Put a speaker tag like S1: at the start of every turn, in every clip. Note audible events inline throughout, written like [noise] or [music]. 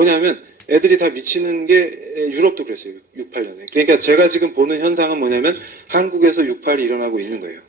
S1: 뭐냐면 애들이 다 미치는 게 유럽도 그랬어요. 6, 8년에. 그러니까 제가 지금 보는 현상은 뭐냐면 한국에서 6, 8이 일어나고 있는 거예요.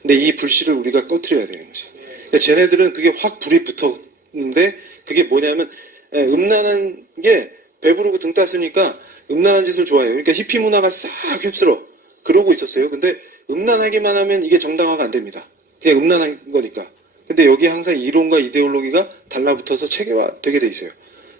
S1: 근데 이 불씨를 우리가 꺼트려야 되는 거지. 그러니까 쟤네들은 그게 확 불이 붙었는데 그게 뭐냐면 예, 음란한 게 배부르고 등 땄으니까 음란한 짓을 좋아해요. 그러니까 히피 문화가 싹 휩쓸어. 그러고 있었어요. 근데 음란하기만 하면 이게 정당화가 안 됩니다. 그냥 음란한 거니까. 근데 여기 항상 이론과 이데올로기가 달라붙어서 체계화 되게 돼 있어요.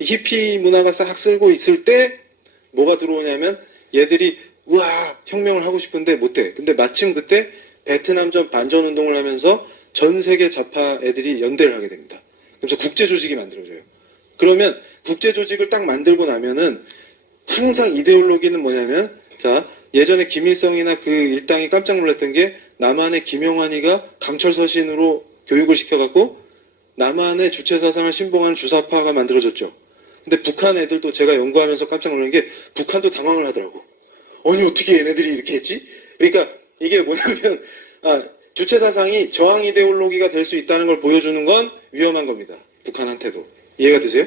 S1: 이 히피 문화가 싹 쓸고 있을 때 뭐가 들어오냐면 얘들이 우와 혁명을 하고 싶은데 못해. 근데 마침 그때 베트남전 반전 운동을 하면서 전 세계 좌파 애들이 연대를 하게 됩니다. 그래서 국제 조직이 만들어져요. 그러면 국제 조직을 딱 만들고 나면은 항상 이데올로기는 뭐냐면 자 예전에 김일성이나 그 일당이 깜짝 놀랐던 게 남한의 김용환이가 강철 서신으로 교육을 시켜갖고 남한의 주체 사상을 신봉하는 주사파가 만들어졌죠. 근데 북한 애들도 제가 연구하면서 깜짝 놀란 게 북한도 당황을 하더라고. 아니 어떻게 얘네들이 이렇게 했지? 그러니까 이게 뭐냐면 [laughs] 아, 주체 사상이 저항 이데올로기가 될 수 있다는 걸 보여주는 건 위험한 겁니다. 북한한테도 이해가 되세요?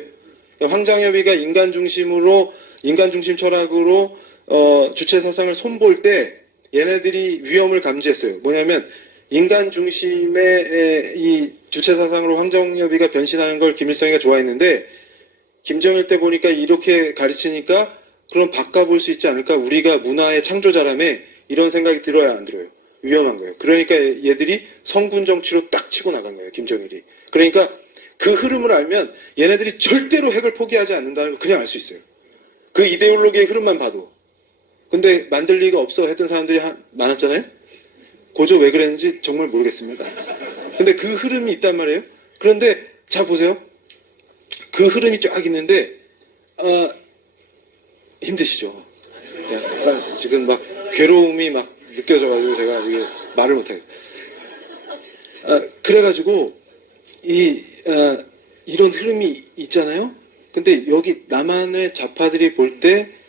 S1: 그러니까 황장엽이가 인간 중심으로 인간 중심 철학으로 어, 주체 사상을 손볼 때 얘네들이 위험을 감지했어요. 뭐냐면 인간 중심의 에, 이 주체 사상으로 황정엽이가 변신하는 걸 김일성이가 좋아했는데 김정일 때 보니까 이렇게 가르치니까 그럼 바꿔볼 수 있지 않을까? 우리가 문화의 창조자라며 이런 생각이 들어야 안 들어요. 위험한 거예요. 그러니까 얘들이 성군 정치로 딱 치고 나간 거예요. 김정일이. 그러니까 그 흐름을 알면 얘네들이 절대로 핵을 포기하지 않는다는 걸 그냥 알 수 있어요. 그 이데올로기의 흐름만 봐도. 근데 만들 리가 없어 했던 사람들이 한- 많았잖아요. 고조 왜 그랬는지 정말 모르겠습니다. 근데 그 흐름이 있단 말이에요. 그런데 자 보세요. 그 흐름이 쫙 있는데 어, 힘드시죠? 야, 막 지금 막 괴로움이 막 느껴져가지고 제가 이게 말을 못해요. 아, 그래가지고 이 아, 이런 흐름이 있잖아요. 근데 여기 남한의 좌파들이 볼 때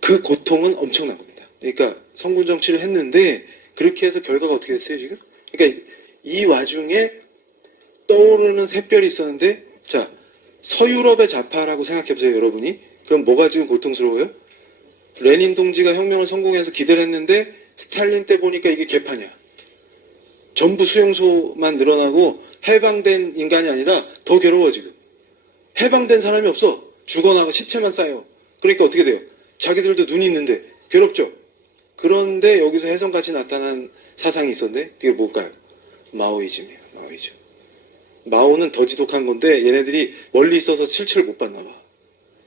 S1: 그 고통은 엄청난 겁니다. 그러니까 성군 정치를 했는데 그렇게 해서 결과가 어떻게 됐어요 지금? 그러니까 이 와중에 떠오르는 샛별이 있었는데 자 서유럽의 좌파라고 생각해보세요 여러분이 그럼 뭐가 지금 고통스러워요? 레닌 동지가 혁명을 성공해서 기대를 했는데 스탈린 때 보니까 이게 개판이야. 전부 수용소만 늘어나고 해방된 인간이 아니라 더 괴로워 지금. 해방된 사람이 없어. 죽어나가 시체만 쌓여. 그러니까 어떻게 돼요? 자기들도 눈이 있는데 괴롭죠. 그런데 여기서 혜성같이 나타난 사상이 있었는데 그게 뭘까요? 마오이즘이에요. 마오이즘. 마오는 더 지독한 건데 얘네들이 멀리 있어서 실체를 못 봤나 봐.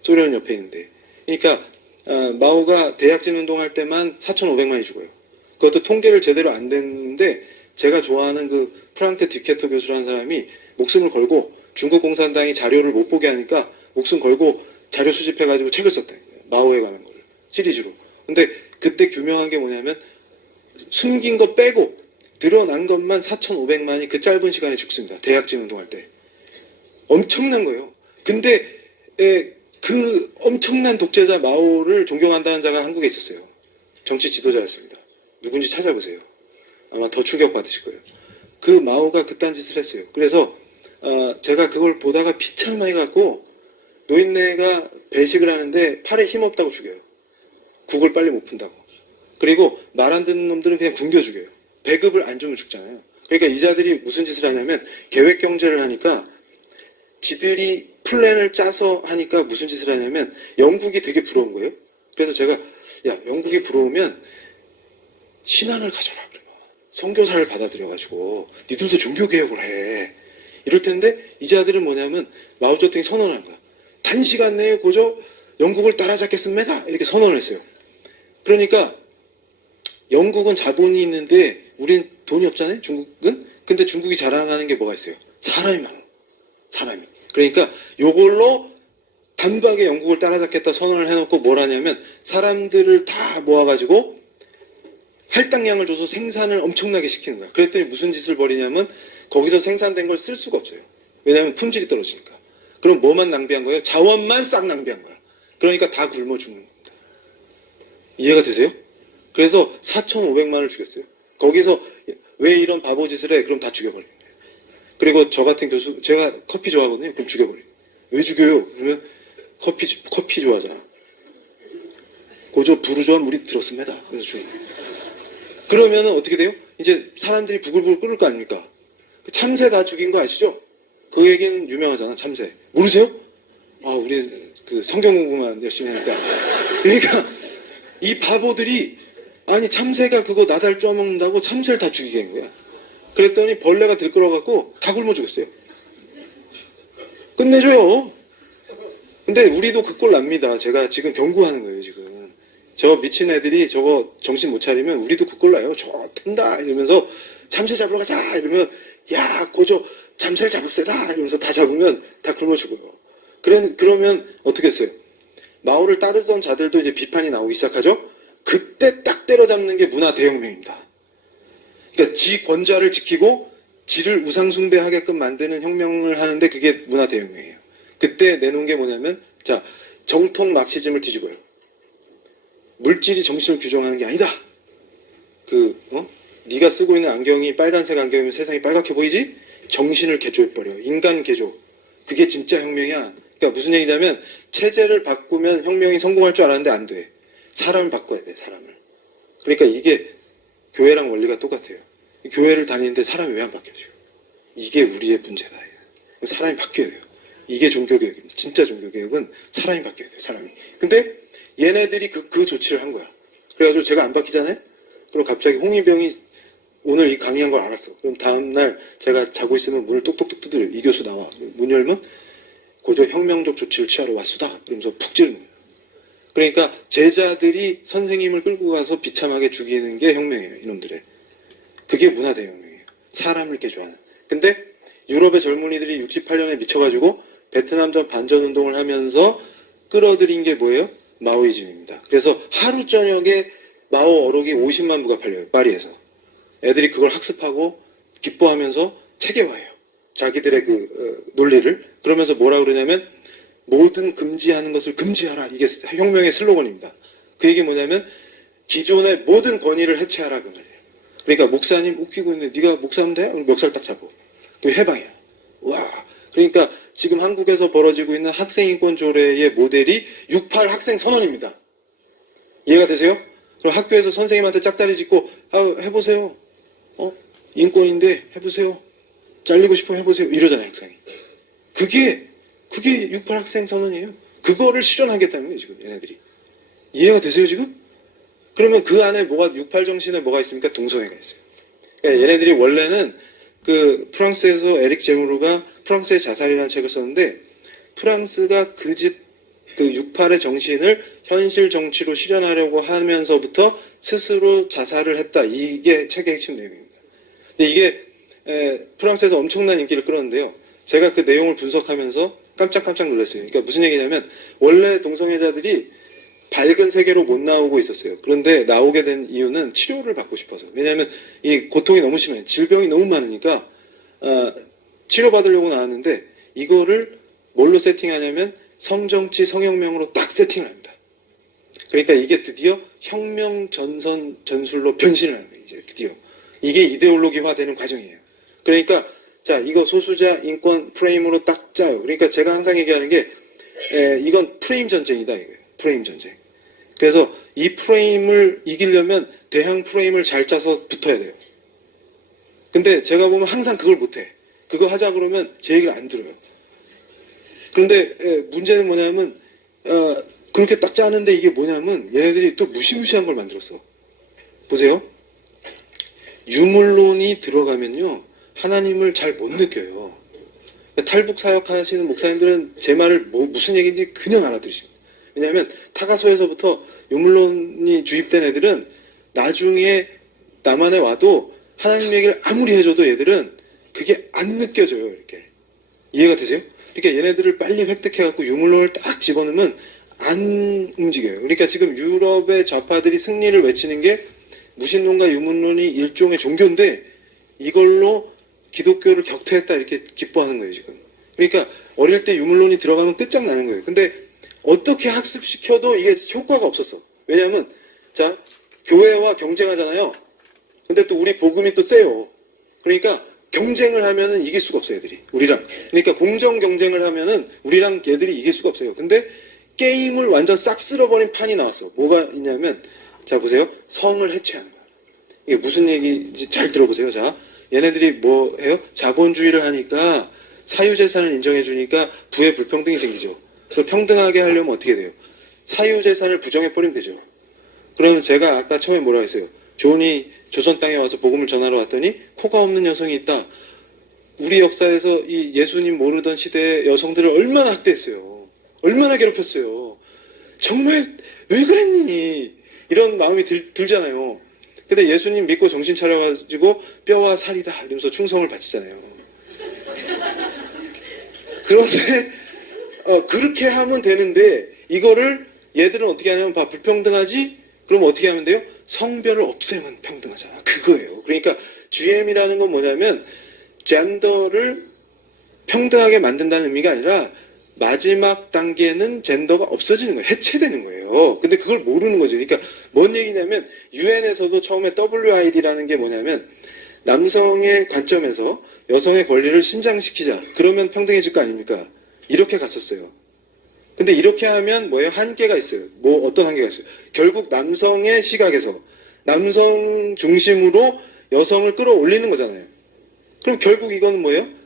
S1: 소련 옆에 있는데. 그러니까 아, 마오가 대약진 운동할 때만 4,500만이 죽어요. 그것도 통계를 제대로 안 됐는데 제가 좋아하는 그 프랑크 디케터 교수라는 사람이 목숨을 걸고 중국 공산당이 자료를 못 보게 하니까 목숨 걸고 자료 수집해가지고 책을 썼다. 마오에 관한 거를 시리즈로. 근데 그때 규명한 게 뭐냐면 숨긴 거 빼고 드러난 것만 4,500만이 그 짧은 시간에 죽습니다. 대약진 운동할 때. 엄청난 거예요. 근데 에, 그 엄청난 독재자 마오를 존경한다는 자가 한국에 있었어요. 정치 지도자였습니다. 누군지 찾아보세요. 아마 더 충격받으실 거예요. 그 마오가 그딴 짓을 했어요. 그래서 어, 제가 그걸 보다가 비참해갖고 노인네가 배식을 하는데 팔에 힘없다고 죽여요. 국을 빨리 못 푼다고. 그리고 말 안 듣는 놈들은 그냥 굶겨 죽여요. 배급을 안 주면 죽잖아요. 그러니까 이자들이 무슨 짓을 하냐면 계획 경제를 하니까 지들이 플랜을 짜서 하니까 무슨 짓을 하냐면 영국이 되게 부러운 거예요. 그래서 제가 야 영국이 부러우면 신앙을 가져라 그러면 선교사를 받아들여가지고 니들도 종교 개혁을 해. 이럴 텐데 이자들은 뭐냐면 마오쩌둥이 선언한 거야. 단시간 내에 고저 영국을 따라잡겠습니다. 이렇게 선언을 했어요. 그러니까 영국은 자본이 있는데 우린 돈이 없잖아요. 중국은. 근데 중국이 자랑하는 게 뭐가 있어요? 사람이 많아. 사람이. 그러니까 요걸로 단박에 영국을 따라잡겠다 선언을 해놓고 뭘 하냐면 사람들을 다 모아가지고 할당량을 줘서 생산을 엄청나게 시키는 거야. 그랬더니 무슨 짓을 벌이냐면 거기서 생산된 걸 쓸 수가 없어요. 왜냐하면 품질이 떨어지니까. 그럼 뭐만 낭비한 거예요? 자원만 싹 낭비한 거야. 그러니까 다 굶어 죽는 겁니다. 이해가 되세요? 그래서 4,500만을 죽였어요. 거기서 왜 이런 바보 짓을 해? 그럼 다 죽여버려요. 그리고 저 같은 교수, 제가 커피 좋아하거든요. 그럼 죽여버려요. 왜 죽여요? 그러면 커피 커피 좋아하잖아. 고저 부르주아 물이 들었습니다. 그래서 죽여. 그러면은 어떻게 돼요? 이제 사람들이 부글부글 끓을 거 아닙니까? 그 참새 다 죽인 거 아시죠? 그 얘기는 유명하잖아, 참새. 모르세요? 아, 우리 그 성경 공부만 열심히 하니까. 그러니까 이 바보들이 아니 참새가 그거 나달 쪼먹는다고 참새를 다 죽이게 한 거야. 그랬더니 벌레가 들끓어갖고 다 굶어 죽었어요. 끝내줘요. 근데 우리도 그 꼴 납니다. 제가 지금 경고하는 거예요, 지금. 저 미친 애들이 저거 정신 못 차리면 우리도 그 꼴 나요. 좋단다 이러면서 참새 잡으러 가자 이러면 야 고조 참새를 잡읍시다 이러면서 다 잡으면 다 굶어 죽어요. 그래, 그러면 어떻게 했어요? 마오를 따르던 자들도 이제 비판이 나오기 시작하죠. 그때 딱 때려잡는 게 문화 대혁명입니다. 그러니까 지 권좌를 지키고 지를 우상숭배하게끔 만드는 혁명을 하는데 그게 문화 대혁명이에요. 그때 내놓은 게 뭐냐면 자 정통 막시즘을 뒤집어요. 물질이 정신을 규정하는 게 아니다. 그 어? 네가 쓰고 있는 안경이 빨간색 안경이면 세상이 빨갛게 보이지? 정신을 개조해 버려. 인간 개조. 그게 진짜 혁명이야. 그러니까 무슨 얘기냐면 체제를 바꾸면 혁명이 성공할 줄 알았는데 안 돼. 사람을 바꿔야 돼. 사람을. 그러니까 이게 교회랑 원리가 똑같아요. 교회를 다니는데 사람이 왜 안 바뀌어 지금? 이게 우리의 문제다. 사람이 바뀌어야 돼요. 이게 종교개혁입니다. 진짜 종교개혁은 사람이 바뀌어야 돼요. 사람이. 근데 얘네들이 그, 그 조치를 한 거야. 그래가지고 제가 안 바뀌잖아요? 그럼 갑자기 홍위병이 오늘 이 강의한 걸 알았어. 그럼 다음날 제가 자고 있으면 문을 똑똑똑 두드려. 이 교수 나와. 문 열면 고조 혁명적 조치를 취하러 왔수다. 그러면서 푹 찌르는 거예요. 그러니까 제자들이 선생님을 끌고 가서 비참하게 죽이는 게 혁명이에요. 이놈들의. 그게 문화 대혁명이에요. 사람을 개조하는. 근데 유럽의 젊은이들이 68년에 미쳐가지고 베트남전 반전 운동을 하면서 끌어들인 게 뭐예요? 마오이즘입니다. 그래서 하루 저녁에 마오 어록이 50만 부가 팔려요. 파리에서. 애들이 그걸 학습하고 기뻐하면서 체계화해요. 자기들의 그 어, 논리를. 그러면서 뭐라 그러냐면 모든 금지하는 것을 금지하라. 이게 혁명의 슬로건입니다. 그 얘기 뭐냐면 기존의 모든 권위를 해체하라 그 말이에요. 그러니까 목사님 웃기고 있는데 네가 목사면 돼? 그럼 멱살 딱 잡고. 그 해방이야. 와. 그러니까 지금 한국에서 벌어지고 있는 학생 인권 조례의 모델이 68 학생 선언입니다. 이해가 되세요? 그럼 학교에서 선생님한테 짝다리 짚고 아, 해보세요. 어? 인권인데 해보세요. 잘리고 싶으면 해보세요. 이러잖아요, 학생이. 그게 그게 68 학생 선언이에요. 그거를 실현하겠다는 거예요, 지금 얘네들이. 이해가 되세요, 지금? 그러면 그 안에 뭐가 68 정신에 뭐가 있습니까? 동성애가 있어요. 그러니까 얘네들이 원래는 그 프랑스에서 에릭 제무르가 프랑스의 자살이라는 책을 썼는데 프랑스가 그 짓, 그 68의 정신을 현실 정치로 실현하려고 하면서부터 스스로 자살을 했다. 이게 책의 핵심 내용입니다. 근데 이게 에, 프랑스에서 엄청난 인기를 끌었는데요. 제가 그 내용을 분석하면서 깜짝깜짝 놀랐어요. 그러니까 무슨 얘기냐면 원래 동성애자들이 밝은 세계로 못 나오고 있었어요. 그런데 나오게 된 이유는 치료를 받고 싶어서. 왜냐하면 이 고통이 너무 심해. 질병이 너무 많으니까 어, 치료받으려고 나왔는데 이거를 뭘로 세팅하냐면 성정치 성혁명으로 딱 세팅을 합니다. 그러니까 이게 드디어 혁명 전선 전술로 변신을 거예요. 이제 드디어 이게 이데올로기화되는 과정이에요. 그러니까 자 이거 소수자 인권 프레임으로 딱 짜요. 그러니까 제가 항상 얘기하는 게 에, 이건 프레임 전쟁이다 이거예요. 프레임 전쟁. 그래서 이 프레임을 이기려면 대항 프레임을 잘 짜서 붙어야 돼요. 근데 제가 보면 항상 그걸 못해. 그거 하자 그러면 제 얘기를 안 들어요. 그런데 에, 문제는 뭐냐면 어, 그렇게 딱 짜는데 이게 뭐냐면 얘네들이 또 무시무시한 걸 만들었어. 보세요. 유물론이 들어가면요 하나님을 잘 못 느껴요. 탈북 사역하시는 목사님들은 제 말을 뭐, 무슨 얘기인지 그냥 알아들으십니다. 왜냐하면 타가소에서부터 유물론이 주입된 애들은 나중에 남한에 와도 하나님 얘기를 아무리 해줘도 얘들은 그게 안 느껴져요 이렇게 이해가 되세요? 그러니까 얘네들을 빨리 획득해갖고 유물론을 딱 집어넣으면 안 움직여요. 그러니까 지금 유럽의 좌파들이 승리를 외치는 게 무신론과 유물론이 일종의 종교인데 이걸로 기독교를 격퇴했다 이렇게 기뻐하는 거예요 지금. 그러니까 어릴 때 유물론이 들어가면 끝장나는 거예요. 근데 어떻게 학습시켜도 이게 효과가 없었어. 왜냐하면 자 교회와 경쟁하잖아요. 근데 또 우리 복음이 또 세요. 그러니까 경쟁을 하면은 이길 수가 없어요, 애들이. 우리랑. 그러니까 공정 경쟁을 하면은 우리랑 얘들이 이길 수가 없어요. 근데 게임을 완전 싹 쓸어버린 판이 나왔어. 뭐가 있냐면, 자, 보세요. 성을 해체하는 거야. 이게 무슨 얘기인지 잘 들어보세요. 자, 얘네들이 뭐 해요? 자본주의를 하니까 사유재산을 인정해주니까 부의 불평등이 생기죠. 그럼 평등하게 하려면 어떻게 돼요? 사유재산을 부정해버리면 되죠. 그러면 제가 아까 처음에 뭐라 했어요? 존이 조선 땅에 와서 복음을 전하러 왔더니 코가 없는 여성이 있다. 우리 역사에서 이 예수님 모르던 시대의 여성들을 얼마나 학대했어요. 얼마나 괴롭혔어요. 정말 왜 그랬니? 이런 마음이 들, 들잖아요. 근데 예수님 믿고 정신 차려가지고 뼈와 살이다 이러면서 충성을 바치잖아요. 그런데 어, 그렇게 하면 되는데 이거를 얘들은 어떻게 하냐면 봐 불평등하지? 그럼 어떻게 하면 돼요? 성별을 없애면 평등하잖아. 그거예요. 그러니까 GM이라는 건 뭐냐면 젠더를 평등하게 만든다는 의미가 아니라 마지막 단계는 젠더가 없어지는 거예요. 해체되는 거예요. 근데 그걸 모르는 거죠. 그러니까 뭔 얘기냐면 유엔에서도 처음에 WID라는 게 뭐냐면 남성의 관점에서 여성의 권리를 신장시키자. 그러면 평등해질 거 아닙니까? 이렇게 갔었어요. 근데 이렇게 하면 뭐예요? 한계가 있어요. 뭐 어떤 한계가 있어요? 결국 남성의 시각에서 남성 중심으로 여성을 끌어올리는 거잖아요. 그럼 결국 이건 뭐예요?